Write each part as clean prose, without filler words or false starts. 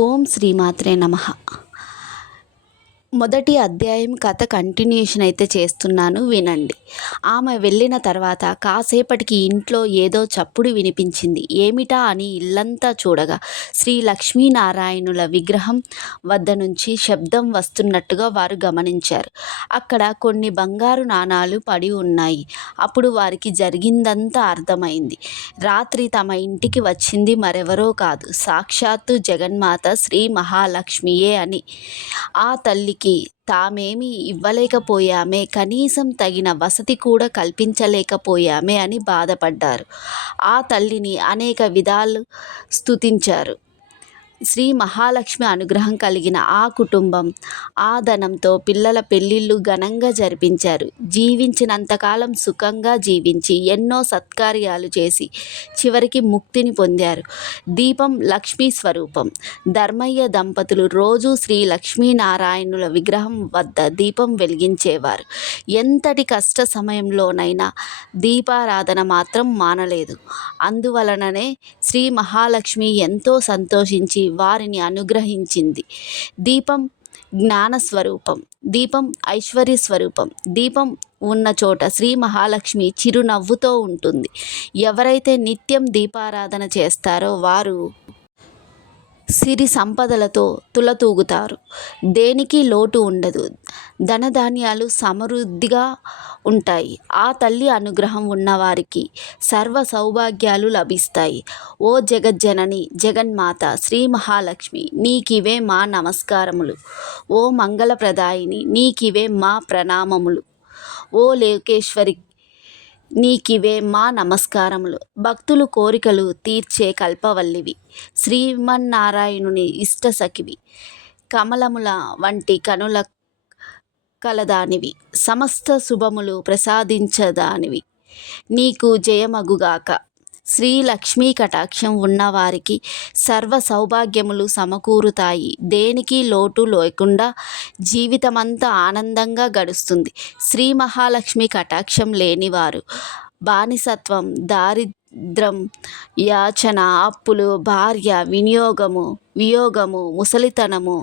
ఓం శ్రీమాత్రే నమః. మొదటి అధ్యాయం కథ కంటిన్యూషన్ అయితే చేస్తున్నాను, వినండి. ఆమె వెళ్ళిన తర్వాత కాసేపటికి ఇంట్లో ఏదో చప్పుడు వినిపించింది. ఏమిటా అని ఇల్లంతా చూడగా శ్రీ లక్ష్మీనారాయణుల విగ్రహం వద్ద నుంచి శబ్దం వస్తున్నట్టుగా వారు గమనించారు. అక్కడ కొన్ని బంగారు నాణాలు పడి ఉన్నాయి. అప్పుడు వారికి జరిగిందంతా అర్థమైంది. రాత్రి తమ ఇంటికి వచ్చింది మరెవరో కాదు, సాక్షాత్తు జగన్మాత శ్రీ మహాలక్ష్మియే అని. ఆ తల్లికి తామేమీ ఇవ్వలేకపోయామే, కనీసం తగిన వసతి కూడా కల్పించలేకపోయామే అని బాధపడ్డారు. ఆ తల్లిని అనేక విధాలు స్తుతించారు. శ్రీ మహాలక్ష్మి అనుగ్రహం కలిగిన ఆ కుటుంబం ఆ ధనంతో పిల్లల పెళ్ళిళ్ళు ఘనంగా జరిపించారు. జీవించినంతకాలం సుఖంగా జీవించి ఎన్నో సత్కార్యాలు చేసి చివరికి ముక్తిని పొందారు. దీపం లక్ష్మీ స్వరూపం. ధర్మయ్య దంపతులు రోజూ శ్రీ లక్ష్మీనారాయణుల విగ్రహం వద్ద దీపం వెలిగించేవారు. ఎంతటి కష్ట సమయంలోనైనా దీపారాధన మాత్రం మానలేదు. అందువలననే శ్రీ మహాలక్ష్మి ఎంతో సంతోషించి వారిని అనుగ్రహించింది. దీపం జ్ఞానస్వరూపం, దీపం ఐశ్వర్య స్వరూపం. దీపం ఉన్న చోట శ్రీ మహాలక్ష్మి చిరునవ్వుతో ఉంటుంది. ఎవరైతే నిత్యం దీపారాధన చేస్తారో వారు సిరి సంపదలతో తులతూగుతారు. దేనికి లోటు ఉండదు. ధనధాన్యాలు సమృద్ధిగా ఉంటాయి. ఆ తల్లి అనుగ్రహం ఉన్నవారికి సర్వ సౌభాగ్యాలు లభిస్తాయి. ఓ జగజ్జనని జగన్మాత శ్రీ మహాలక్ష్మి, నీకివే మా నమస్కారములు. ఓ మంగళప్రదాయిని, నీకివే మా ప్రణామములు. ఓ లోకేశ్వరి, నీకివే మా నమస్కారములు. భక్తులు కోరికలు తీర్చే కల్పవల్లివి, శ్రీమన్నారాయణుని ఇష్టసఖివి, కమలముల వంటి కనుల కలదానివి, సమస్త శుభములు ప్రసాదించదానివి. నీకు జయమగుగాక. శ్రీ లక్ష్మీ కటాక్షం ఉన్నవారికి సర్వ సౌభాగ్యములు సమకూరుతాయి. దేనికి లోటు లేకుండా జీవితమంతా ఆనందంగా గడుస్తుంది. శ్రీ మహాలక్ష్మి కటాక్షం లేనివారు బానిసత్వం, దారిద్రం, యాచన, అప్పులు, భార్య వియోగము, ముసలితనము,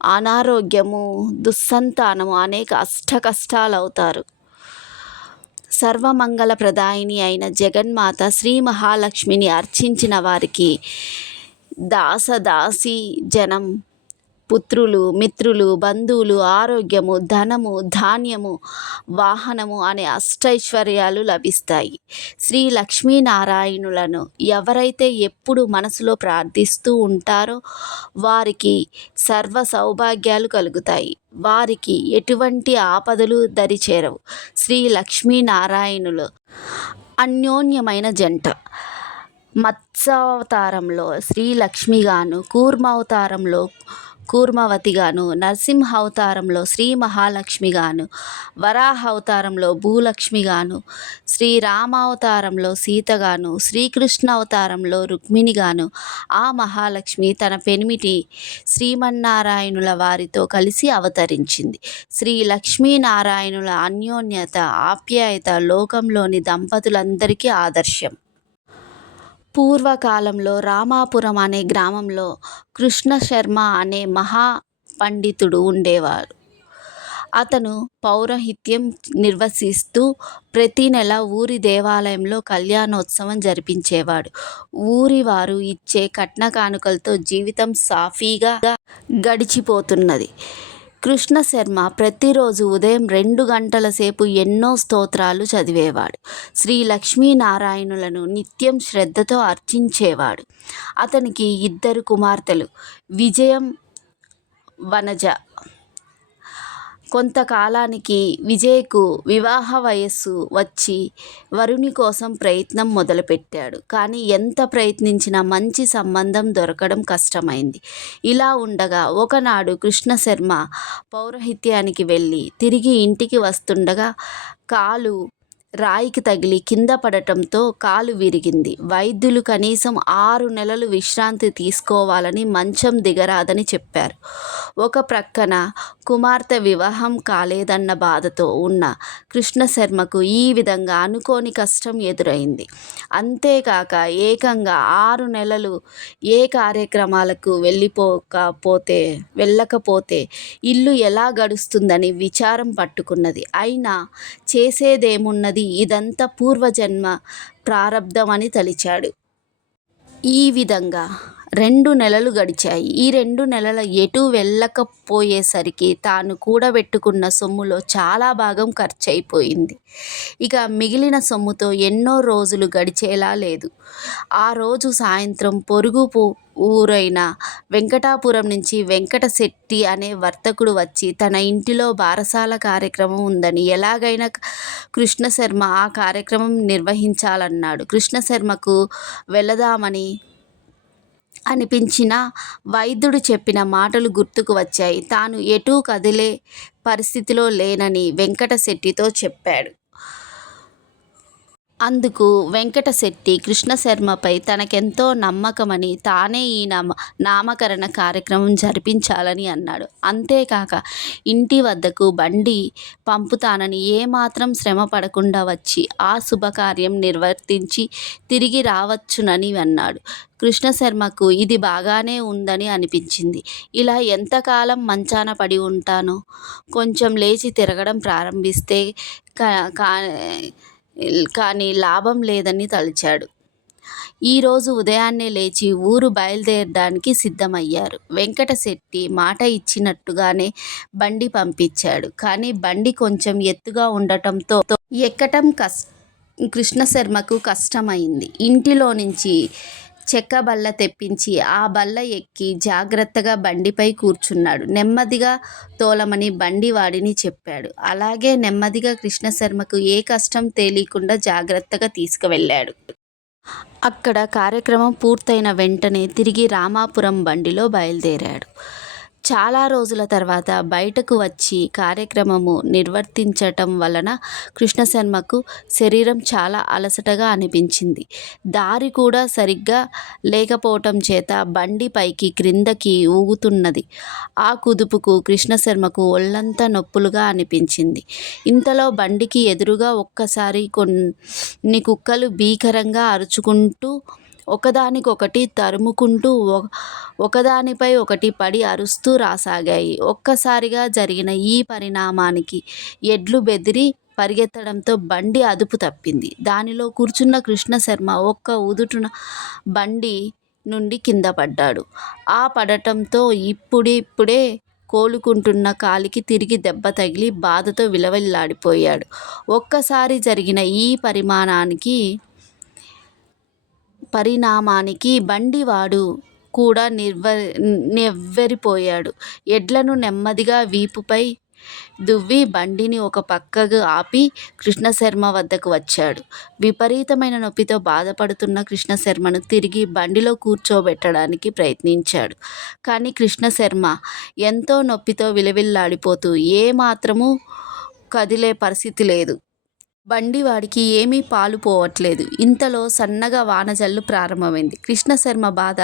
అనారోగ్యము, దుస్సంతానము, అనేక అష్టకష్టాలవుతారు. సర్వమంగళప్రదాయిని అయిన జగన్మాత శ్రీ మహాలక్ష్మిని అర్చించిన వారికి దాసదాసీ జనం, పుత్రులు, మిత్రులు, బంధువులు, ఆరోగ్యము, ధనము, ధాన్యము, వాహనము అనే అష్టైశ్వర్యాలు లభిస్తాయి. శ్రీ లక్ష్మీనారాయణులను ఎవరైతే ఎప్పుడు మనసులో ప్రార్థిస్తూ ఉంటారో వారికి సర్వ సౌభాగ్యాలు కలుగుతాయి. వారికి ఎటువంటి ఆపదలు దరిచేరవు. శ్రీ లక్ష్మీనారాయణులు అన్యోన్యమైన జంట. మత్స్యావతారంలో శ్రీలక్ష్మిగాను, కూర్మావతారంలో కూర్మవతిగాను, నరసింహావతారంలో శ్రీ మహాలక్ష్మిగాను, వరాహావతారంలో భూలక్ష్మిగాను, శ్రీరామావతారంలో సీతగాను, శ్రీకృష్ణ అవతారంలో రుక్మిణిగాను ఆ మహాలక్ష్మి తన పెనిమిటి శ్రీమన్నారాయణుల వారితో కలిసి అవతరించింది. శ్రీ లక్ష్మీనారాయణుల అన్యోన్యత, ఆప్యాయత లోకంలోని దంపతులందరికీ ఆదర్శం. పూర్వకాలంలో రామాపురం అనే గ్రామంలో కృష్ణశర్మ అనే మహా పండితుడు ఉండేవారు. అతను పౌరోహిత్యం నిర్వహిస్తూ ప్రతి నెల ఊరి దేవాలయంలో కళ్యాణోత్సవం జరిపించేవాడు. ఊరి వారు ఇచ్చే కట్న కానుకలతో జీవితం సాఫీగా గడిచిపోతున్నది. కృష్ణశర్మ ప్రతిరోజు ఉదయం 2 గంటల సేపు ఎన్నో స్తోత్రాలు చదివేవాడు. శ్రీ లక్ష్మీనారాయణులను నిత్యం శ్రద్ధతో అర్చించేవాడు. అతనికి 2 కుమార్తెలు, విజయం, వనజ. కొంతకాలానికి విజయ్కు వివాహ వయస్సు వచ్చి వరుని కోసం ప్రయత్నం మొదలుపెట్టాడు. కానీ ఎంత ప్రయత్నించినా మంచి సంబంధం దొరకడం కష్టమైంది. ఇలా ఉండగా ఒకనాడు కృష్ణశర్మ పౌరోహిత్యానికి వెళ్ళి తిరిగి ఇంటికి వస్తుండగా కాలు రాయికి తగిలి కింద పడటంతో కాలు విరిగింది. వైద్యులు కనీసం 6 నెలలు విశ్రాంతి తీసుకోవాలని, మంచం దిగరాదని చెప్పారు. ఒక ప్రక్కన కుమార్తె వివాహం కాలేదన్న బాధతో ఉన్న కృష్ణశర్మకు ఈ విధంగా అనుకోని కష్టం ఎదురైంది. అంతేకాక ఏకంగా 6 నెలలు ఏ కార్యక్రమాలకు వెళ్ళకపోతే ఇల్లు ఎలా గడుస్తుందని విచారం పట్టుకున్నది. అయినా చేసేదేమున్నది, ఇదంతా పూర్వజన్మ ప్రారబ్ధం అని తలిచాడు. ఈ విధంగా 2 నెలలు గడిచాయి. ఈ 2 నెలలు ఎటూ వెళ్ళకపోయేసరికి తాను కూడబెట్టుకున్న సొమ్ములో చాలా భాగం ఖర్చయిపోయింది. ఇక మిగిలిన సొమ్ముతో ఎన్నో రోజులు గడిచేలా లేదు. ఆ రోజు సాయంత్రం పొరుగు ఊరైన వెంకటాపురం నుంచి వెంకటశెట్టి అనే వర్తకుడు వచ్చి తన ఇంటిలో బారసాల కార్యక్రమం ఉందని, ఎలాగైనా కృష్ణశర్మ ఆ కార్యక్రమం నిర్వహించాలన్నాడు. కృష్ణశర్మకు వెళదామని అనిపించినా వైద్యుడు చెప్పిన మాటలు గుర్తుకు వచ్చాయి. తాను ఎటూ కదిలే పరిస్థితిలో లేనని వెంకటశెట్టితో చెప్పాడు. అందుకు వెంకటశెట్టి కృష్ణశర్మపై తనకెంతో నమ్మకమని, తానే ఈ నామకరణ కార్యక్రమం జరిపించాలని అన్నాడు. అంతేకాక ఇంటి వద్దకు బండి పంపుతానని, ఏమాత్రం శ్రమ పడకుండా వచ్చి ఆ శుభకార్యం నిర్వర్తించి తిరిగి రావచ్చునని అన్నాడు. కృష్ణశర్మకు ఇది బాగానే ఉందని అనిపించింది. ఇలా ఎంతకాలం మంచాన పడి ఉంటాను? కొంచెం లేచి తిరగడం ప్రారంభిస్తే కానీ లాభం లేదని తలిచాడు. ఈరోజు ఉదయాన్నే లేచి ఊరు బయలుదేరడానికి సిద్ధమయ్యారు. వెంకటశెట్టి మాట ఇచ్చినట్టుగానే బండి పంపించాడు. కానీ బండి కొంచెం ఎత్తుగా ఉండటంతో ఎక్కటం కృష్ణశర్మకు కష్టమైంది. ఇంటిలో నుంచి చెక్క బల్ల తెప్పించి ఆ బల్ల ఎక్కి జాగ్రత్తగా బండిపై కూర్చున్నాడు. నెమ్మదిగా తోలమని బండి వాడిని చెప్పాడు. అలాగే నెమ్మదిగా కృష్ణశర్మకు ఏ కష్టం తెలియకుండా జాగ్రత్తగా తీసుకువెళ్ళాడు. అక్కడ కార్యక్రమం పూర్తయిన వెంటనే తిరిగి రామాపురం బండిలో బయలుదేరాడు. చాలా రోజుల తర్వాత బయటకు వచ్చి కార్యక్రమము నిర్వర్తించటం వలన కృష్ణశర్మకు శరీరం చాలా అలసటగా అనిపించింది. దారి కూడా సరిగ్గా లేకపోవటం చేత బండి పైకి క్రిందకి ఊగుతున్నది. ఆ కుదుపుకు కృష్ణశర్మకు ఒళ్ళంతా నొప్పులుగా అనిపించింది. ఇంతలో బండికి ఎదురుగా ఒక్కసారి కొన్ని కుక్కలు భీకరంగా అరుచుకుంటూ ఒకదానికొకటి తరుముకుంటూ ఒకదానిపై ఒకటి పడి అరుస్తూ రాసాగాయి. ఒక్కసారిగా జరిగిన ఈ పరిణామానికి ఎడ్లు బెదిరి పరిగెత్తడంతో బండి అదుపు తప్పింది. దానిలో కూర్చున్న కృష్ణశర్మ ఒక్క ఉదుటున బండి నుండి కింద పడ్డాడు. ఆ పడటంతో ఇప్పుడిప్పుడే కోలుకుంటున్న కాలికి తిరిగి దెబ్బ తగిలి బాధతో విలవిల్లాడిపోయాడు. ఒక్కసారి జరిగిన ఈ పరిణామానికి బండివాడు కూడా నెవ్వెరిపోయాడు. ఎడ్లను నెమ్మదిగా వీపుపై దువ్వి బండిని ఒక పక్కకు ఆపి కృష్ణశర్మ వద్దకు వచ్చాడు. విపరీతమైన నొప్పితో బాధపడుతున్న కృష్ణశర్మను తిరిగి బండిలో కూర్చోబెట్టడానికి ప్రయత్నించాడు. కానీ కృష్ణశర్మ ఎంతో నొప్పితో విలవిల్లాడిపోతూ ఏమాత్రమూ కదిలే పరిస్థితి లేదు. బండివాడికి ఏమీ పాలు పోవట్లేదు. ఇంతలో సన్నగా వానజల్లు ప్రారంభమైంది. కృష్ణశర్మ బాధ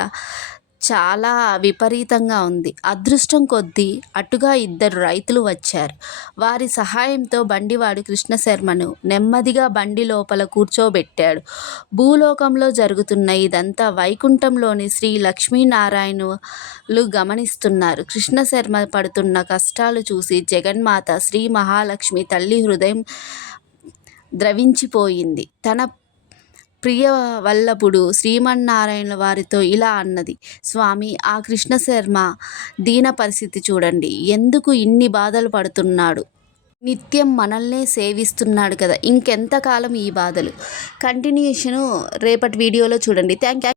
చాలా విపరీతంగా ఉంది. అదృష్టం కొద్దీ అటుగా 2 రైతులు వచ్చారు. వారి సహాయంతో బండివాడు కృష్ణశర్మను నెమ్మదిగా బండి లోపల కూర్చోబెట్టాడు. భూలోకంలో జరుగుతున్న ఇదంతా వైకుంఠంలోని శ్రీ లక్ష్మీనారాయణులు గమనిస్తున్నారు. కృష్ణశర్మ పడుతున్న కష్టాలు చూసి జగన్మాత శ్రీ మహాలక్ష్మి తల్లి హృదయం ద్రవించిపోయింది. తన ప్రియవల్లభుడు శ్రీమన్నారాయణ వారితో ఇలా అన్నది: స్వామి, ఆ కృష్ణశర్మ దీన పరిస్థితి చూడండి. ఎందుకు ఇన్ని బాధలు పడుతున్నాడు? నిత్యం మనల్నే సేవిస్తున్నాడు కదా, ఇంకెంతకాలం ఈ బాధలు? కంటిన్యూషను రేపటి వీడియోలో చూడండి. Thank you.